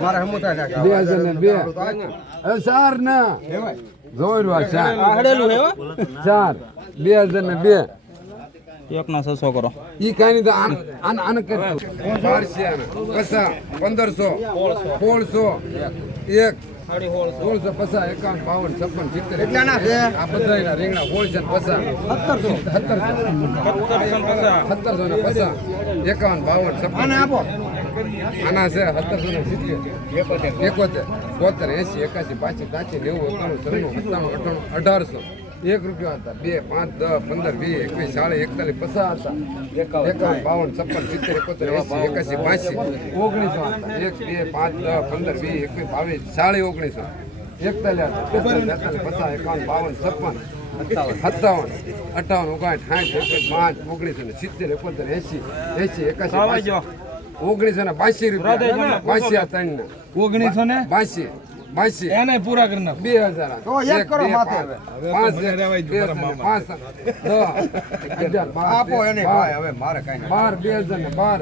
બે હમુતા કાકા 2002 એ ચાર ના. જોઈ રહ્યો ચાર. આહડેલું હે એકના છસો કરો. ઈ કાઈ નહીં આન આન આન કર બારસે પસા પંદરસો સોળસો એક સોળસો પસા એકાવન બાવન છપ્પન સિત્તેર એટલા ના છે? આ બધા રીંગણા સોળસો સત્તરસો. સત્તરસો. ને પસા. એકાવન બાવન છપ્પન. આપો. આના છે સત્તરસો ને એકોતેર. બોતેર એસી એકાસી પાછી કાચી નેવું એકાણું ત્રણું સત્તાણું અઠાણું અઢારસો. એક રૂપિયા હતા. બે પાંચ દસ પંદર વીસ એકવીસ ચાલીસ એકતાલીસ પચાસ હતા. એકાવન. બાવન છપ્પન સિત્તેર એકોતેર એસી એકાસી પાંચસી ઓગણીસો હતા. એક બે પાંચ દસ પંદર વીસ એકવીસ બાવીસ ચાલીસ ઓગણીસો. એકતાલીસ હતા. પચાસ એકાવન બાવન છપ્પન. સત્તાવન. અઠાવન ઓગણ સાઠ એકવીસ પાંચ ઓગણીસો ને સિત્તેર એકોતેર એસી એસી એકાસી ઓગણીસો ને બાસી રૂપિયા. બાસી આ ત્રણ ઓગણીસો ને બાસી. બાસી એને પૂરા કરી નાખો. બે હજાર. તો એક કરો માથે. પાંચ. હવે. પાંચ હજાર પાંચ આપો એને ભાઈ હવે મારે કઈ બાર બે હજાર ને બાર.